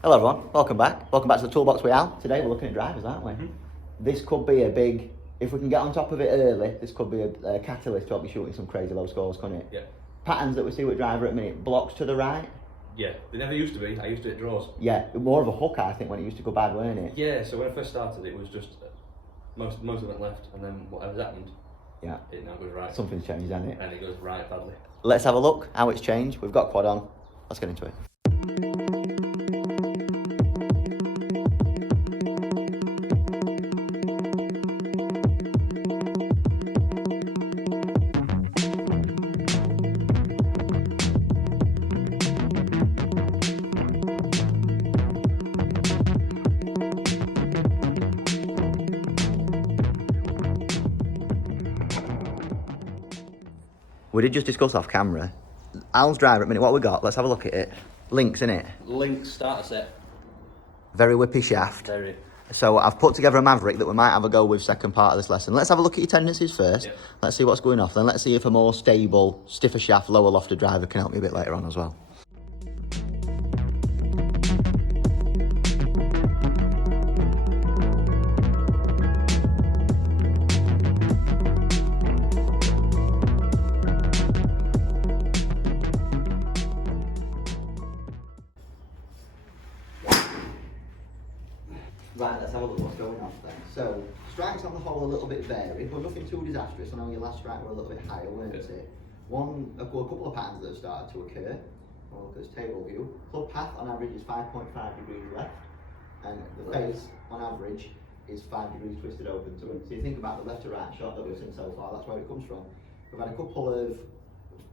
Hello everyone, welcome back. Welcome back to the Toolbox with Al. Today we're looking at drivers, aren't we? This could be a big, if we can get on top of it early, this could be a catalyst to help you shooting some crazy low scores, couldn't it? Yeah. Patterns that we see with driver at the minute, blocks to the right. Yeah, they never used to be. I used to hit draws. Yeah, more of a hook I think when it used to go bad, weren't it? Yeah, so when I first started it was just, most of it left, and then whatever's happened, Yeah. it now goes right. Something's changed, hasn't it? And it goes right badly. Let's have a look how it's changed. We've got quad on. Let's get into it. We did just discuss off camera. Al's driver at the minute, what we got? Let's have a look at it. Links, innit? Lynx starter set. Very whippy shaft. Very. So I've put together a Maverick that we might have a go with second part of this lesson. Let's have a look at your tendencies first. Yeah. Let's see what's going off. Then let's see if a more stable, stiffer shaft, lower lofted driver can help me a bit later on as well. Right, let's have a look what's going off then. So, strikes on the whole a little bit varied, but nothing too disastrous. I know your last strike were a little bit higher, weren't it? A couple of patterns that have started to occur. I'll look at this table view. Club path on average is 5.5 degrees left, and the face on average is 5 degrees twisted open to it. So you think about the left to right shot that we've seen so far, that's where it comes from. We've had a couple of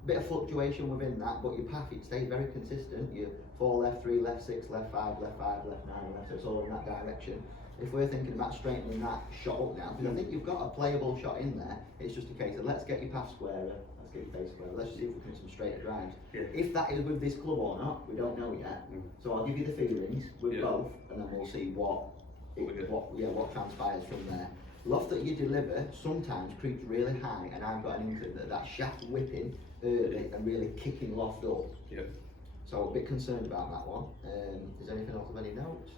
bit of fluctuation within that, but your path, it stays very consistent. You 4 left, 3 left, 6 left, 5 left, 5 left, 9 left, so it's all in that direction. If we're thinking about straightening that shot up now, because I think you've got a playable shot in there, it's just a case of let's get your path squarer, let's get your face squarer, let's just see if we can hit some straighter drives. Yeah. If that is with this club or not, we don't know yet. So I'll give you the feelings with both, and then we'll see what transpires from there. Loft that you deliver sometimes creeps really high, and I've got an inkling that shaft whipping early and really kicking loft up. Yeah. So a bit concerned about that one. Is there anything else of any note?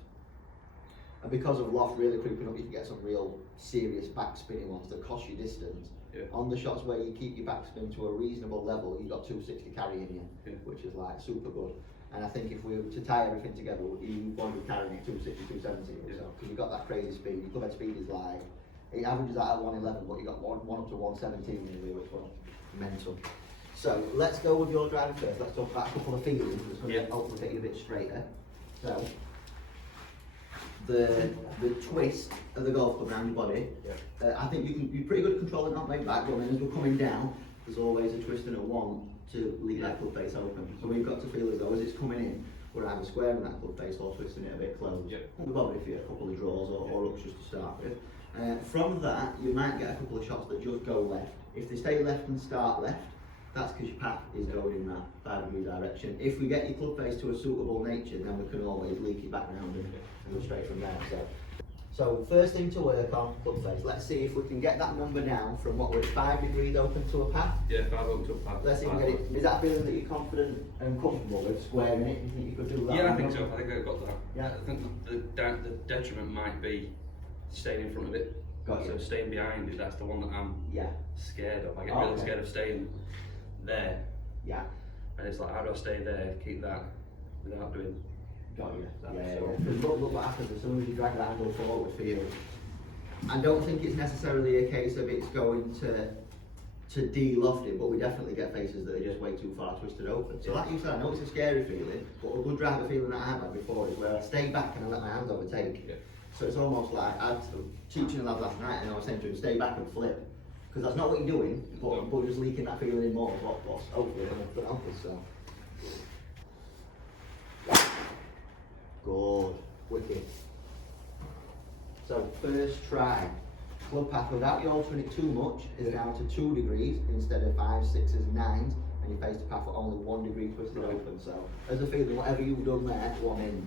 And because of loft really creeping up, you can get some real serious backspinning ones that cost you distance. Yeah. On the shots where you keep your backspin to a reasonable level, you've got 260 carrying you, which is like super good. And I think if we were to tie everything together, you want to be carrying it 260, 270 or so, because you've got that crazy speed. Your club head speed is like, it averages out at 111, but you've got one up to 117 nearly, which was mental. So let's go with your driving first. Let's talk about a couple of feelings that's going to hopefully get you a bit straighter. So the twist of the golf club around your body, I think you're pretty good at controlling that way back, but then as we're coming down, there's always a twist and a one to leave that club face open. So we've got to feel as though as it's coming in, we're either squaring that club face or twisting it a bit closed. We've obviously a couple of draws or hooks just to start with. From that, you might get a couple of shots that just go left. If they stay left and start left, that's because your path is going in that 5 degree direction. If we get your club face to a suitable nature, then we can always leak it back round and go straight from there. So first thing to work on, club face. Let's see if we can get that number down from what was 5 degrees open to a path. Yeah, 5 open to a path. Let's see if we get it. Is that a feeling that you're confident and comfortable with squaring it? Do you think you could do that? Yeah, I think so. I think I've got that. Yeah. I think the detriment might be staying in front of it. Got you. So staying behind it, that's the one that I'm scared of. I get really okay. scared of staying there. Yeah. And it's like, how do I stay there, keep that without doing Got you. that? Yeah. So, Because look what happens as soon as you drag that angle forward for you. I don't think it's necessarily a case of it's going to de-loft it, but we definitely get faces that are just way too far twisted open. So like you said, I know it's a scary feeling, but a good driver feeling that I've had before is where I stay back and I let my hands overtake. Yeah. So it's almost like I was teaching a lad last night and I was saying to him, stay back and flip. Because that's not what you're doing, but just leaking that feeling in more is what's hopefully going to help us. So. Good. Wicked. So first try. Club path without you altering it too much is down to 2 degrees instead of 5, 6s, 9s, and you face the path at only 1 degree twisted open. So as a feeling, whatever you've done there, one in.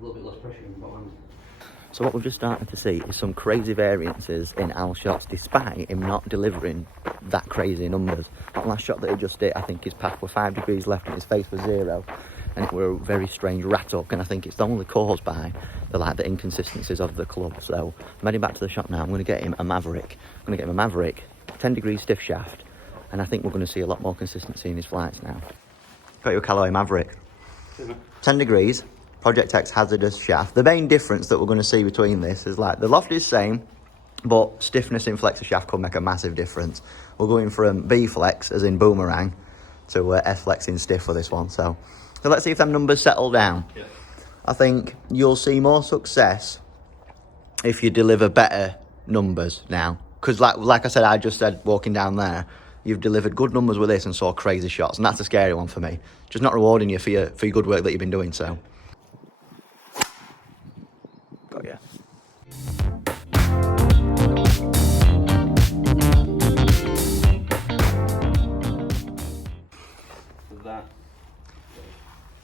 A little bit less pressure in the bottom. So what we've just started to see is some crazy variances in Al's shots, despite him not delivering that crazy numbers. That last shot that he just did, I think his path was 5 degrees left and his face was 0. and it were a very strange rattle, and I think it's only caused by the inconsistencies of the club. So I'm heading back to the shop now. I'm going to get him a Maverick. 10 degree stiff shaft, and I think we're going to see a lot more consistency in his flights now. Got you a Callaway Maverick. 10 degrees, Project X hazardous shaft. The main difference that we're going to see between this is like the loft is same, but stiffness in flexor shaft could make a massive difference. We're going from B flex, as in boomerang, to S flex in stiff for this one. So let's see if them numbers settle down. Yeah. I think you'll see more success if you deliver better numbers now. Because like I said, I just said walking down there, you've delivered good numbers with this and saw crazy shots, and that's a scary one for me. Just not rewarding you for your good work that you've been doing. So, got ya.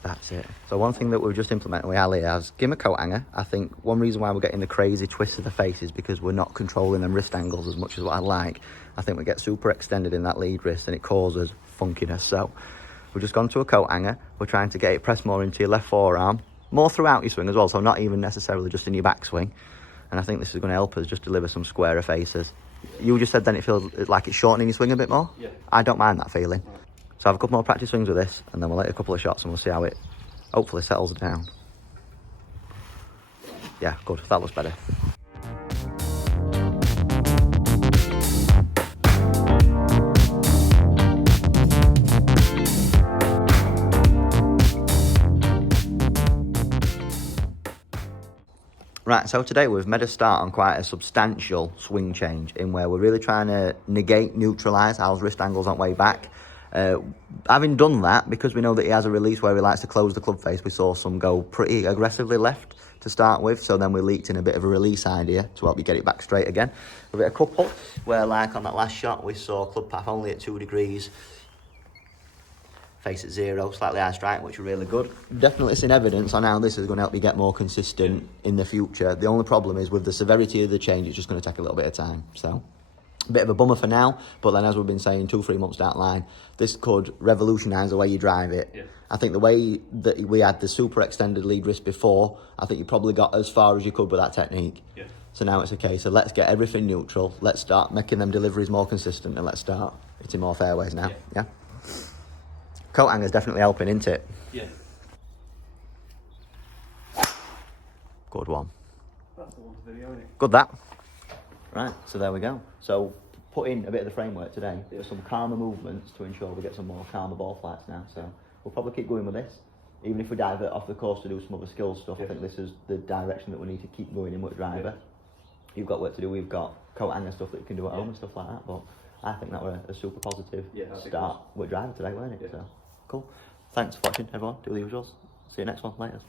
That's it. So one thing that we've just implemented with Ali is give him a coat hanger. I think one reason why we're getting the crazy twist of the face is because we're not controlling them wrist angles as much as what I'd like. I think we get super extended in that lead wrist and it causes funkiness. So we've just gone to a coat hanger. We're trying to get it pressed more into your left forearm, more throughout your swing as well, so not even necessarily just in your backswing. And I think this is going to help us just deliver some squarer faces. You just said then it feels like it's shortening your swing a bit more? Yeah. I don't mind that feeling. So I have a couple more practice swings with this, and then we'll let a couple of shots and we'll see how it hopefully settles down. Yeah, good. That looks better. Right, so today we've made a start on quite a substantial swing change in where we're really trying to neutralise Al's wrist angles on way back. Having done that, because we know that he has a release where he likes to close the club face, we saw some go pretty aggressively left to start with, so then we leaked in a bit of a release idea to help you get it back straight again. We've got a couple where, like on that last shot, we saw club path only at 2 degrees, face at 0, slightly high strike, which are really good. Definitely seen evidence on how this is going to help you get more consistent in the future. The only problem is with the severity of the change, it's just going to take a little bit of time. So a bit of a bummer for now, but then as we've been saying, 2-3 months down the line, this could revolutionise the way you drive it. Yeah. I think the way that we had the super extended lead wrist before, I think you probably got as far as you could with that technique. Yeah. So now it's a case of let's get everything neutral, let's start making them deliveries more consistent, and let's start hitting more fairways now. Yeah? Coat hanger's definitely helping, isn't it? Yeah. Good one. That's the one video, isn't it? Good that. Right, so there we go. So put in a bit of the framework today for some calmer movements to ensure we get some more calmer ball flights now. So we'll probably keep going with this. Even if we divert off the course to do some other skills stuff, I think this is the direction that we need to keep going in with driver. You've got work to do, we've got coat hanger stuff that you can do at home and stuff like that, but I think that was a super positive start with driver today, weren't it? So cool. Thanks for watching, everyone. Do the usuals. See you next one. Later.